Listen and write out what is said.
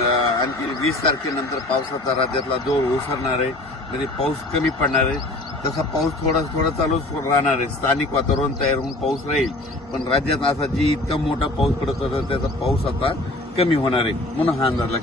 आणखी वीस तारखेनंतर पावसाचा राज्यातला जोर ओसरणार आहे म्हणजे पाऊस कमी पडणार आहे तसा पाऊस थोडा थोडा चालूच राहणार आहे. स्थानिक वातावरण तयार होऊन पाऊस राहील पण राज्यात असा जी इतका मोठा पाऊस पडत होता त्याचा पाऊस आता कमी होणार आहे म्हणून हा अंदाज